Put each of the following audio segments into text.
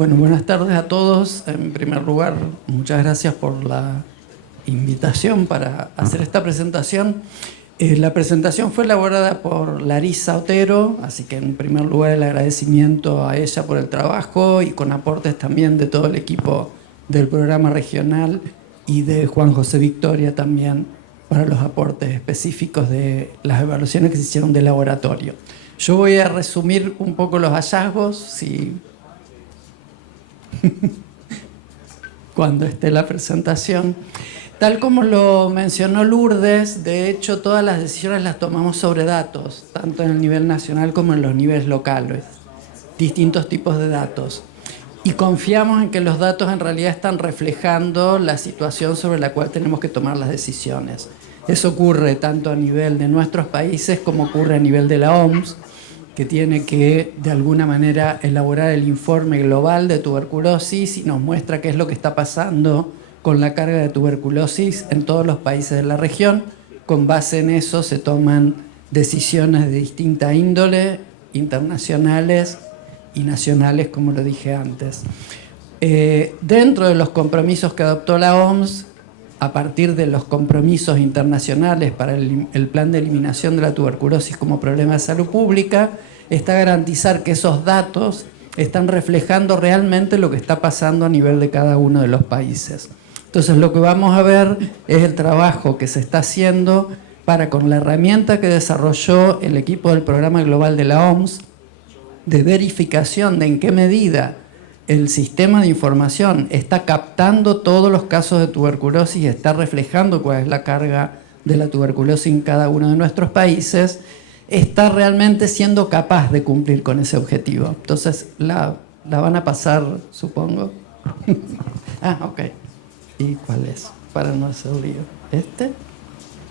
Bueno, buenas tardes a todos. En primer lugar, muchas gracias por la invitación para hacer esta presentación. La presentación fue elaborada por Larisa Otero, así que en primer lugar el agradecimiento a ella por el trabajo y con aportes también de todo el equipo del programa regional y de Juan José Victoria también para los aportes específicos de las evaluaciones que se hicieron de laboratorio. Yo voy a resumir un poco los hallazgos, cuando esté la presentación. Tal como lo mencionó Lourdes, de hecho todas las decisiones las tomamos sobre datos, tanto en el nivel nacional como en los niveles locales, distintos tipos de datos. Y confiamos en que los datos en realidad están reflejando la situación sobre la cual tenemos que tomar las decisiones. Eso ocurre tanto a nivel de nuestros países como ocurre a nivel de la OMS, que tiene que, de alguna manera, elaborar el informe global de tuberculosis y nos muestra qué es lo que está pasando con la carga de tuberculosis en todos los países de la región. Con base en eso se toman decisiones de distinta índole, internacionales y nacionales, como lo dije antes. Dentro de los compromisos que adoptó la OMS, a partir de los compromisos internacionales para el plan de eliminación de la tuberculosis como problema de salud pública, está garantizar que esos datos están reflejando realmente lo que está pasando a nivel de cada uno de los países. Entonces lo que vamos a ver es el trabajo que se está haciendo para, con la herramienta que desarrolló el equipo del Programa Global de la OMS, de verificación de en qué medida el sistema de información está captando todos los casos de tuberculosis y está reflejando cuál es la carga de la tuberculosis en cada uno de nuestros países, está realmente siendo capaz de cumplir con ese objetivo. Entonces, la van a pasar, supongo. Ok. ¿Y cuál es? Para no hacer lío. ¿Este?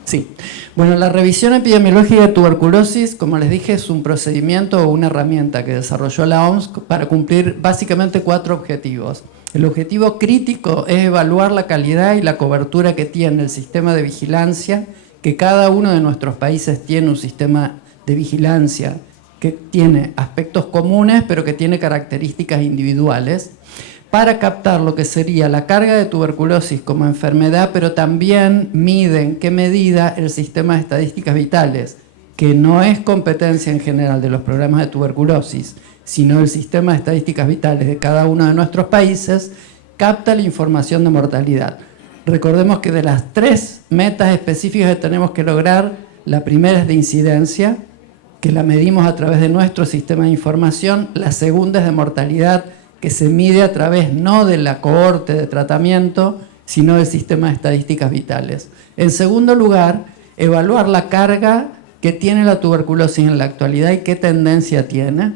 Sí. Bueno, la revisión epidemiológica de tuberculosis, como les dije, es un procedimiento o una herramienta que desarrolló la OMS para cumplir básicamente 4 objetivos. El objetivo crítico es evaluar la calidad y la cobertura que tiene el sistema de vigilancia, que cada uno de nuestros países tiene un sistema de vigilancia que tiene aspectos comunes, pero que tiene características individuales, para captar lo que sería la carga de tuberculosis como enfermedad, pero también mide en qué medida el sistema de estadísticas vitales, que no es competencia en general de los programas de tuberculosis, sino el sistema de estadísticas vitales de cada uno de nuestros países, capta la información de mortalidad. Recordemos que de las 3 metas específicas que tenemos que lograr, la primera es de incidencia, que la medimos a través de nuestro sistema de información, la segunda es de mortalidad, que se mide a través no de la cohorte de tratamiento, sino del sistema de estadísticas vitales. En segundo lugar, evaluar la carga que tiene la tuberculosis en la actualidad y qué tendencia tiene.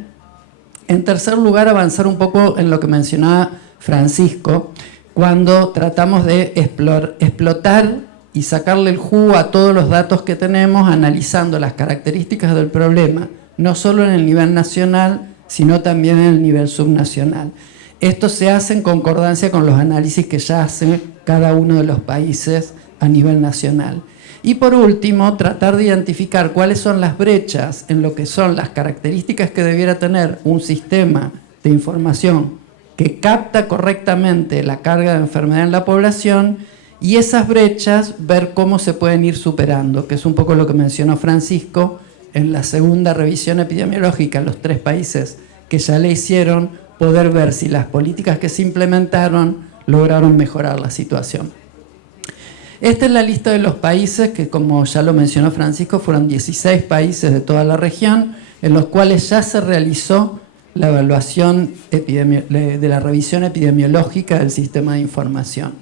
En tercer lugar, avanzar un poco en lo que mencionaba Francisco, cuando tratamos de explotar y sacarle el jugo a todos los datos que tenemos, analizando las características del problema, no solo en el nivel nacional, sino también en el nivel subnacional. Esto se hace en concordancia con los análisis que ya hace cada uno de los países a nivel nacional. Y por último, tratar de identificar cuáles son las brechas en lo que son las características que debiera tener un sistema de información que capta correctamente la carga de enfermedad en la población, y esas brechas ver cómo se pueden ir superando, que es un poco lo que mencionó Francisco en la segunda revisión epidemiológica en los 3 países que ya le hicieron, poder ver si las políticas que se implementaron lograron mejorar la situación. Esta es la lista de los países que, como ya lo mencionó Francisco, fueron 16 países de toda la región, en los cuales ya se realizó la evaluación de la revisión epidemiológica del sistema de información.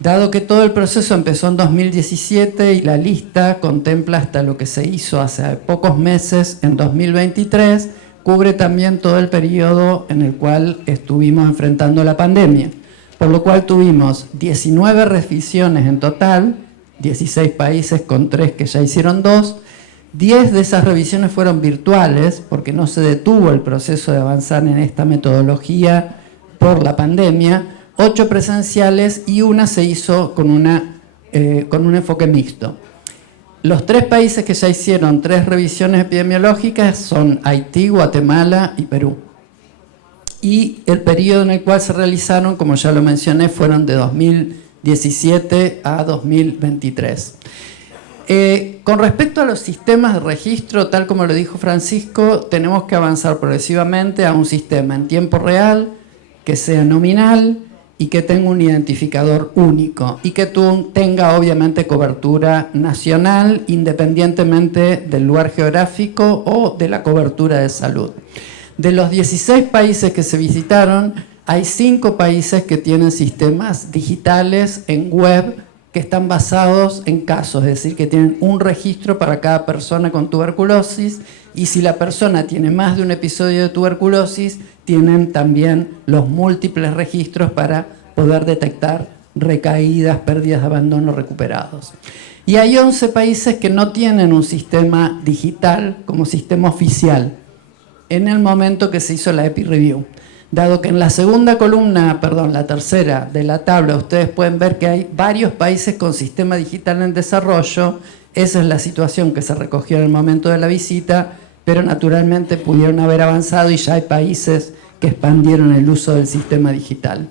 Dado que todo el proceso empezó en 2017 y la lista contempla hasta lo que se hizo hace pocos meses, en 2023, cubre también todo el periodo en el cual estuvimos enfrentando la pandemia. Por lo cual tuvimos 19 revisiones en total, 16 países con 3 que ya hicieron 2. 10 de esas revisiones fueron virtuales porque no se detuvo el proceso de avanzar en esta metodología por la pandemia. 8 presenciales y una se hizo con un enfoque mixto. Los 3 países que ya hicieron 3 revisiones epidemiológicas son Haití, Guatemala y Perú. y el periodo en el cual se realizaron, como ya lo mencioné, fueron de 2017 a 2023. Con respecto a los sistemas de registro, tal como lo dijo Francisco, tenemos que avanzar progresivamente a un sistema en tiempo real, que sea nominal y que tenga un identificador único y que tenga obviamente cobertura nacional independientemente del lugar geográfico o de la cobertura de salud. De los 16 países que se visitaron, hay 5 países que tienen sistemas digitales en web que están basados en casos, es decir, que tienen un registro para cada persona con tuberculosis, y si la persona tiene más de un episodio de tuberculosis, tienen también los múltiples registros para poder detectar recaídas, pérdidas de abandono recuperados. Y hay 11 países que no tienen un sistema digital como sistema oficial en el momento que se hizo la EpiReview. Dado que en la segunda columna, perdón, la tercera de la tabla, ustedes pueden ver que hay varios países con sistema digital en desarrollo. Esa es la situación que se recogió en el momento de la visita, pero naturalmente pudieron haber avanzado y ya hay países que expandieron el uso del sistema digital.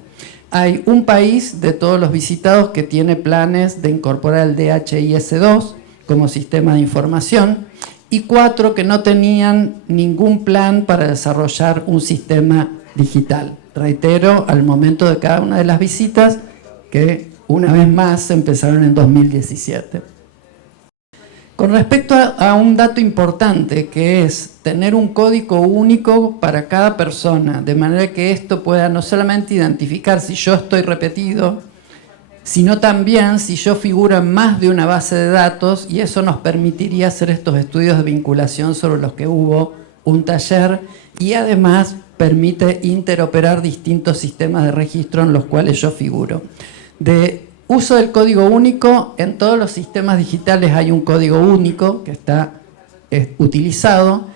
Hay un país de todos los visitados que tiene planes de incorporar el DHIS2 como sistema de información y 4 que no tenían ningún plan para desarrollar un sistema digital. Reitero, al momento de cada una de las visitas, que una vez más empezaron en 2017. Con respecto a un dato importante, que es tener un código único para cada persona, de manera que esto pueda no solamente identificar si yo estoy repetido, sino también si yo figuro en más de una base de datos, y eso nos permitiría hacer estos estudios de vinculación sobre los que hubo un taller, y además permite interoperar distintos sistemas de registro en los cuales yo figuro. De uso del código único, en todos los sistemas digitales hay un código único que está utilizado.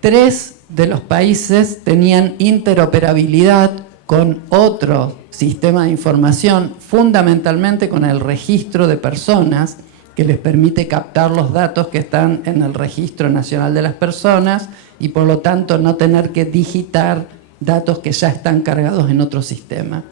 3 de los países tenían interoperabilidad con otro sistema de información, fundamentalmente con el registro de personas, que les permite captar los datos que están en el Registro Nacional de las Personas y por lo tanto no tener que digitar datos que ya están cargados en otro sistema.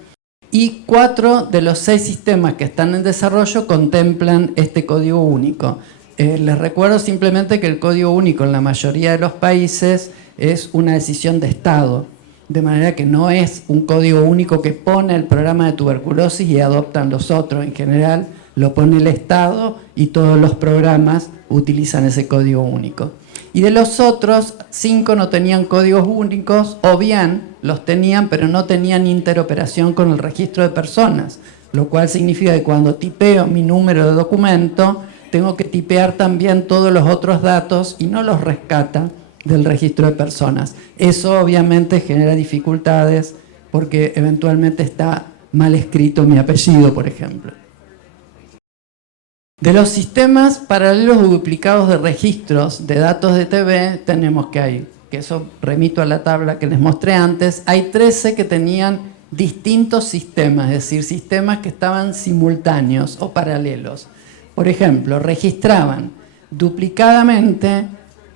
Y 4 de los 6 sistemas que están en desarrollo contemplan este código único. Les recuerdo simplemente que el código único en la mayoría de los países es una decisión de Estado, de manera que no es un código único que pone el programa de tuberculosis y adoptan los otros. En general lo pone el Estado y todos los programas utilizan ese código único. Y de los otros, 5 no tenían códigos únicos, o bien los tenían, pero no tenían interoperación con el registro de personas, lo cual significa que cuando tipeo mi número de documento, tengo que tipear también todos los otros datos y no los rescata del registro de personas. Eso obviamente genera dificultades porque eventualmente está mal escrito mi apellido, por ejemplo. De los sistemas paralelos o duplicados de registros de datos de TV, tenemos que hay, que eso remito a la tabla que les mostré antes, hay 13 que tenían distintos sistemas, es decir, sistemas que estaban simultáneos o paralelos. Por ejemplo, registraban duplicadamente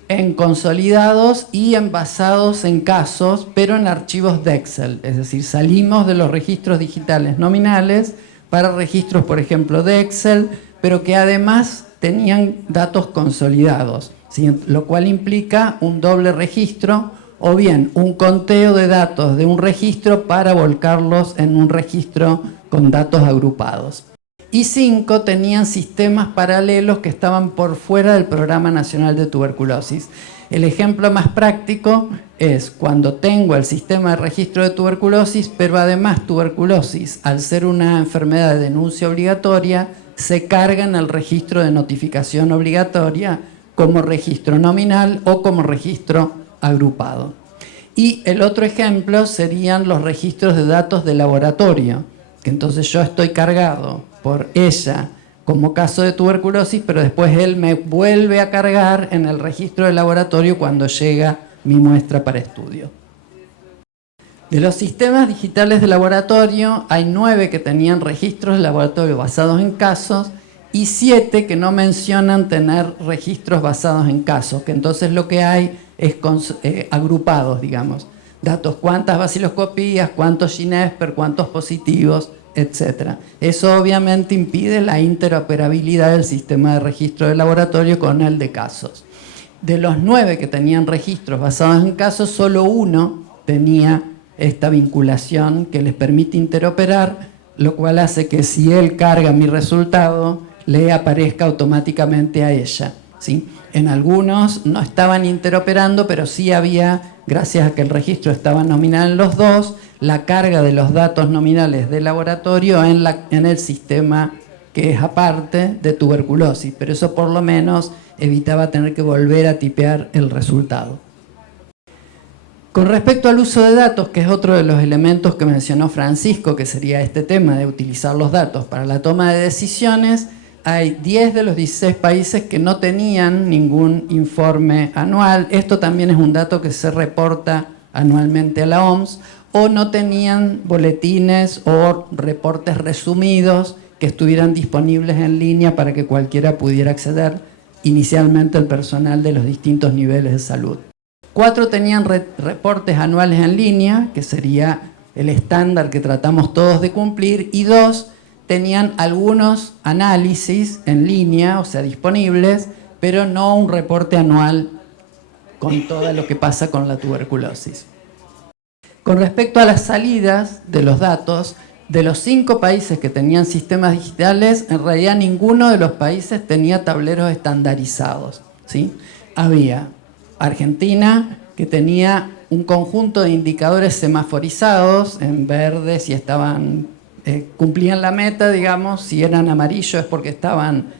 en consolidados y en basados en casos, pero en archivos de Excel. Es decir, salimos de los registros digitales nominales para registros, por ejemplo, de Excel, pero que además tenían datos consolidados, ¿sí? Lo cual implica un doble registro o bien un conteo de datos de un registro para volcarlos en un registro con datos agrupados. Y 5 tenían sistemas paralelos que estaban por fuera del Programa Nacional de Tuberculosis. El ejemplo más práctico es cuando tengo el sistema de registro de tuberculosis, pero además tuberculosis, al ser una enfermedad de denuncia obligatoria, se carga en el registro de notificación obligatoria como registro nominal o como registro agrupado. Y el otro ejemplo serían los registros de datos de laboratorio, que entonces yo estoy cargado por ella como caso de tuberculosis, pero después él me vuelve a cargar en el registro de laboratorio cuando llega mi muestra para estudio. De los sistemas digitales de laboratorio, hay 9 que tenían registros de laboratorio basados en casos y 7 que no mencionan tener registros basados en casos, que entonces lo que hay es agrupados, digamos. datos, cuántas vaciloscopías, cuántos Ginespers, cuántos positivos, etc. Eso obviamente impide la interoperabilidad del sistema de registro de laboratorio con el de casos. De los 9 que tenían registros basados en casos, solo uno tenía esta vinculación que les permite interoperar, lo cual hace que si él carga mi resultado, le aparezca automáticamente a ella, ¿sí? En algunos no estaban interoperando, pero sí había, gracias a que el registro estaba nominal en los dos, la carga de los datos nominales del laboratorio en el sistema que es aparte de tuberculosis, pero eso por lo menos evitaba tener que volver a tipear el resultado. Con respecto al uso de datos, que es otro de los elementos que mencionó Francisco, que sería este tema de utilizar los datos para la toma de decisiones, hay 10 de los 16 países que no tenían ningún informe anual. Esto también es un dato que se reporta anualmente a la OMS, o no tenían boletines o reportes resumidos que estuvieran disponibles en línea para que cualquiera pudiera acceder, inicialmente el personal de los distintos niveles de salud. 4 tenían reportes anuales en línea, que sería el estándar que tratamos todos de cumplir, y 2 tenían algunos análisis en línea, o sea, disponibles, pero no un reporte anual con todo lo que pasa con la tuberculosis. Con respecto a las salidas de los datos, de los 5 países que tenían sistemas digitales, en realidad ninguno de los países tenía tableros estandarizados, ¿sí? Había Argentina, que tenía un conjunto de indicadores semaforizados, en verde si estaban, cumplían la meta, digamos, si eran amarillo es porque estaban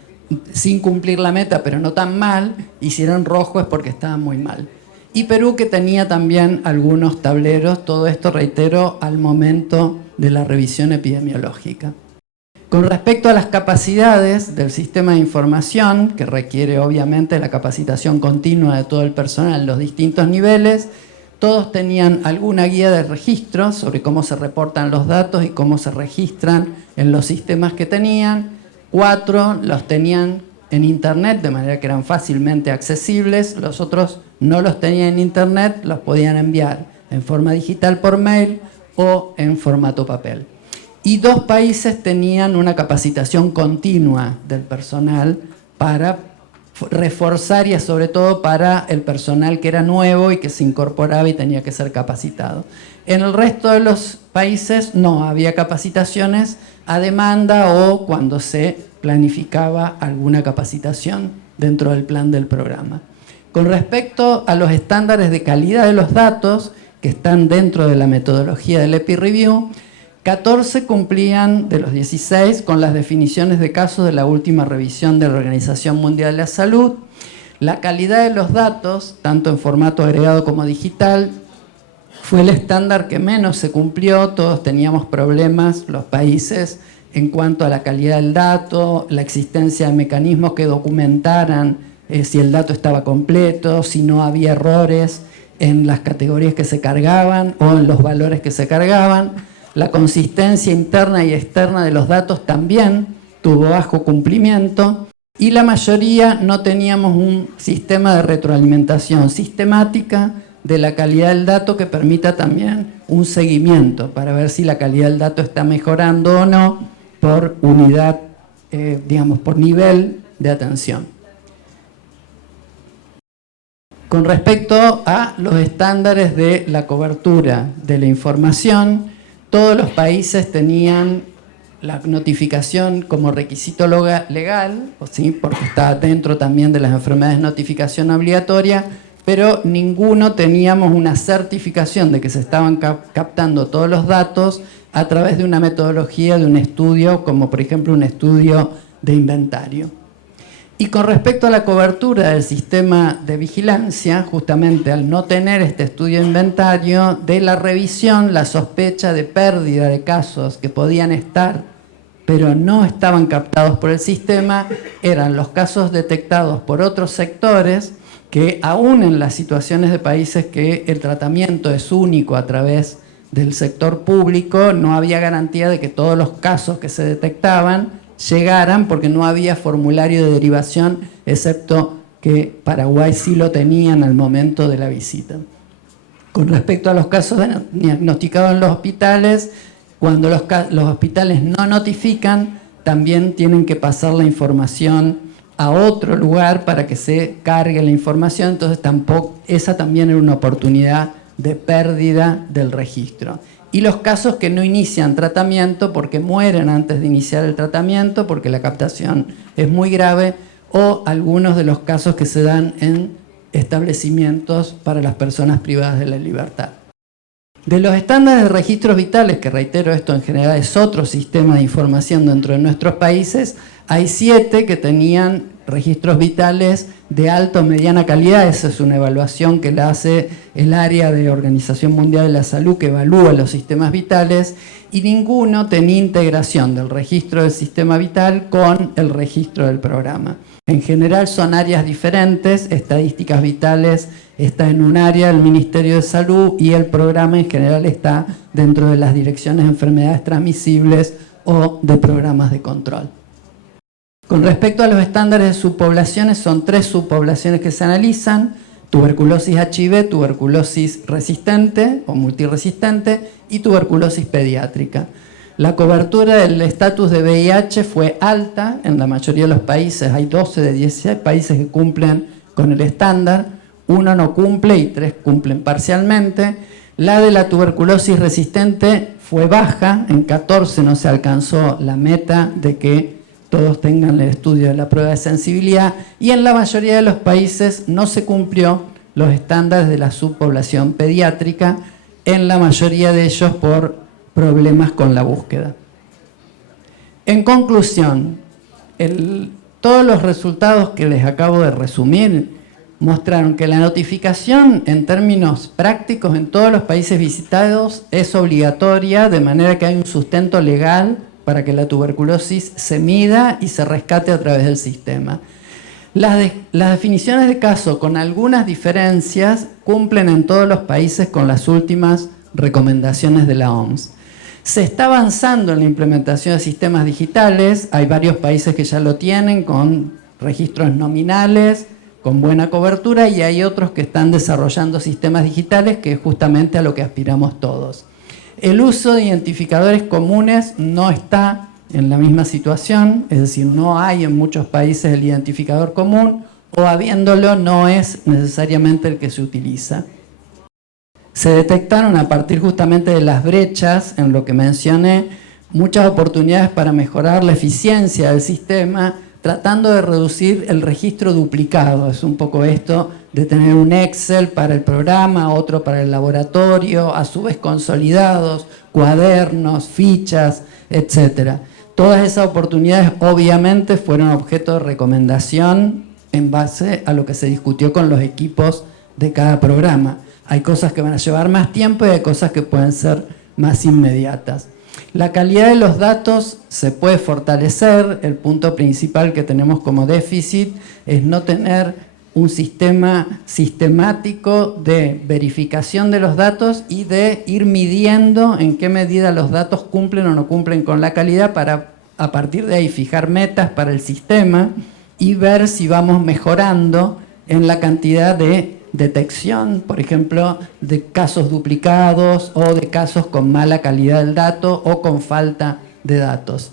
sin cumplir la meta, pero no tan mal, y si eran rojo es porque estaban muy mal. Y Perú, que tenía también algunos tableros, todo esto, reitero, al momento de la revisión epidemiológica. Con respecto a las capacidades del sistema de información, que requiere obviamente la capacitación continua de todo el personal en los distintos niveles, todos tenían alguna guía de registro sobre cómo se reportan los datos y cómo se registran en los sistemas que tenían. 4 los tenían en internet, de manera que eran fácilmente accesibles. Los otros no los tenían en internet, los podían enviar en forma digital por mail o en formato papel. Y 2 países tenían una capacitación continua del personal para reforzar, y sobre todo para el personal que era nuevo y que se incorporaba y tenía que ser capacitado. En el resto de los países no había capacitaciones a demanda o cuando se planificaba alguna capacitación dentro del plan del programa. Con respecto a los estándares de calidad de los datos que están dentro de la metodología del EpiReview, 14 cumplían de los 16 con las definiciones de casos de la última revisión de la Organización Mundial de la Salud. La calidad de los datos, tanto en formato agregado como digital, fue el estándar que menos se cumplió. Todos teníamos problemas, los países, en cuanto a la calidad del dato, la existencia de mecanismos que documentaran si el dato estaba completo, si no había errores en las categorías que se cargaban o en los valores que se cargaban. La consistencia interna y externa de los datos también tuvo bajo cumplimiento, y la mayoría no teníamos un sistema de retroalimentación sistemática de la calidad del dato que permita también un seguimiento para ver si la calidad del dato está mejorando o no por unidad, digamos, por nivel de atención. Con respecto a los estándares de la cobertura de la información, todos los países tenían la notificación como requisito legal, ¿sí? Porque está dentro también de las enfermedades de notificación obligatoria, pero ninguno teníamos una certificación de que se estaban captando todos los datos a través de una metodología de un estudio, como por ejemplo un estudio de inventario. Y con respecto a la cobertura del sistema de vigilancia, justamente al no tener este estudio de inventario, de la revisión, la sospecha de pérdida de casos que podían estar, pero no estaban captados por el sistema, eran los casos detectados por otros sectores que, aún en las situaciones de países que el tratamiento es único a través del sector público, no había garantía de que todos los casos que se detectaban llegaran, porque no había formulario de derivación, excepto que Paraguay sí lo tenían al momento de la visita. Con respecto a los casos diagnosticados en los hospitales, cuando los hospitales no notifican, también tienen que pasar la información a otro lugar para que se cargue la información, entonces esa también era una oportunidad de pérdida del registro. Y los casos que no inician tratamiento porque mueren antes de iniciar el tratamiento, porque la captación es muy grave, o algunos de los casos que se dan en establecimientos para las personas privadas de la libertad. De los estándares de registros vitales, que reitero, esto en general es otro sistema de información dentro de nuestros países, hay 7 que tenían registros vitales de alta o mediana calidad. Esa es una evaluación que la hace el área de Organización Mundial de la Salud, que evalúa los sistemas vitales, y ninguno tenía integración del registro del sistema vital con el registro del programa. En general son áreas diferentes, estadísticas vitales está en un área del Ministerio de Salud y el programa en general está dentro de las direcciones de enfermedades transmisibles o de programas de control. Con respecto a los estándares de subpoblaciones, son 3 subpoblaciones que se analizan: tuberculosis HIV, tuberculosis resistente o multiresistente y tuberculosis pediátrica. La cobertura del estatus de VIH fue alta en la mayoría de los países. Hay 12 de 16 países que cumplen con el estándar, 1 no cumple y 3 cumplen parcialmente. La de la tuberculosis resistente fue baja, en 14 no se alcanzó la meta de que todos tengan el estudio de la prueba de sensibilidad, y en la mayoría de los países no se cumplió los estándares de la subpoblación pediátrica, en la mayoría de ellos por problemas con la búsqueda. En conclusión, todos los resultados que les acabo de resumir mostraron que la notificación en términos prácticos en todos los países visitados es obligatoria, de manera que hay un sustento legal para que la tuberculosis se mida y se rescate a través del sistema. Las definiciones de caso, con algunas diferencias, cumplen en todos los países con las últimas recomendaciones de la OMS. Se está avanzando en la implementación de sistemas digitales. Hay varios países que ya lo tienen, con registros nominales, con buena cobertura, y hay otros que están desarrollando sistemas digitales, que es justamente a lo que aspiramos todos. El uso de identificadores comunes no está en la misma situación, es decir, no hay en muchos países el identificador común, o habiéndolo no es necesariamente el que se utiliza. Se detectaron, a partir justamente de las brechas, en lo que mencioné, muchas oportunidades para mejorar la eficiencia del sistema, tratando de reducir el registro duplicado. Es un poco esto de tener un Excel para el programa, otro para el laboratorio, a su vez consolidados, cuadernos, fichas, etc. Todas esas oportunidades obviamente fueron objeto de recomendación en base a lo que se discutió con los equipos de cada programa. Hay cosas que van a llevar más tiempo y hay cosas que pueden ser más inmediatas. La calidad de los datos se puede fortalecer. El punto principal que tenemos como déficit es no tener un sistema sistemático de verificación de los datos y de ir midiendo en qué medida los datos cumplen o no cumplen con la calidad, para a partir de ahí fijar metas para el sistema y ver si vamos mejorando en la cantidad de detección, por ejemplo, de casos duplicados o de casos con mala calidad del dato o con falta de datos.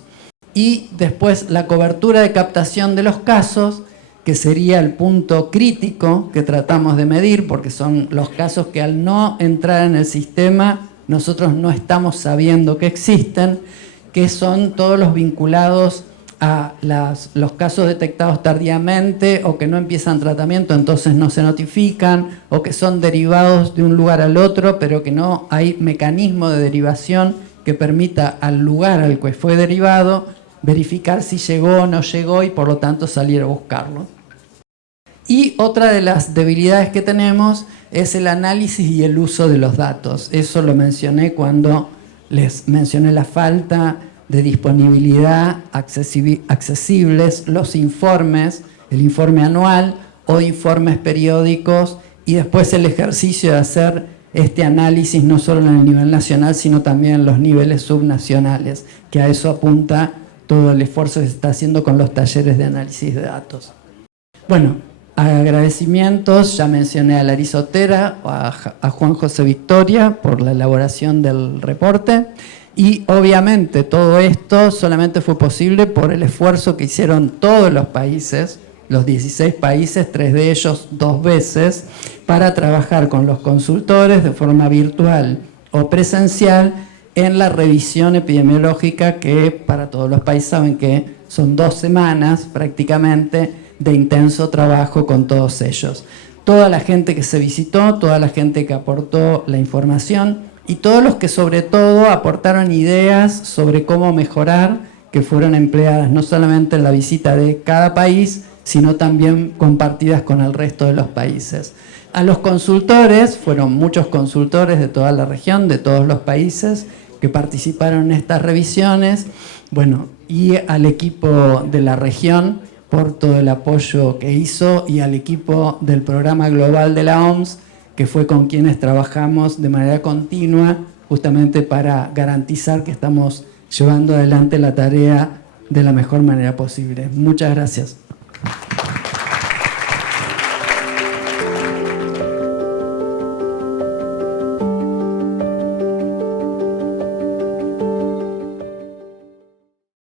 Y después la cobertura de captación de los casos, que sería el punto crítico que tratamos de medir, porque son los casos que al no entrar en el sistema nosotros no estamos sabiendo que existen, que son todos los vinculados a los casos detectados tardíamente o que no empiezan tratamiento, entonces no se notifican, o que son derivados de un lugar al otro, pero que no hay mecanismo de derivación que permita al lugar al que fue derivado verificar si llegó o no llegó y por lo tanto salir a buscarlo. Y otra de las debilidades que tenemos es el análisis y el uso de los datos. Eso lo mencioné cuando les mencioné la falta de disponibilidad, accesibles, los informes, el informe anual o informes periódicos, y después el ejercicio de hacer este análisis no solo en el nivel nacional, sino también en los niveles subnacionales, que a eso apunta todo el esfuerzo que se está haciendo con los talleres de análisis de datos. Bueno, Agradecimientos, ya mencioné a Larisa Otera, a Juan José Victoria por la elaboración del reporte, y obviamente todo esto solamente fue posible por el esfuerzo que hicieron todos los países, los 16 países, 3 de ellos 2 veces, para trabajar con los consultores de forma virtual o presencial en la revisión epidemiológica, que para todos los países saben que son 2 semanas prácticamente de intenso trabajo con todos ellos. Toda la gente que se visitó, toda la gente que aportó la información y todos los que sobre todo aportaron ideas sobre cómo mejorar, que fueron empleadas no solamente en la visita de cada país, sino también compartidas con el resto de los países. A los consultores, fueron muchos consultores de toda la región, de todos los países que participaron en estas revisiones, bueno, y al equipo de la región por todo el apoyo que hizo, y al equipo del Programa Global de la OMS, que fue con quienes trabajamos de manera continua, justamente para garantizar que estamos llevando adelante la tarea de la mejor manera posible. Muchas gracias.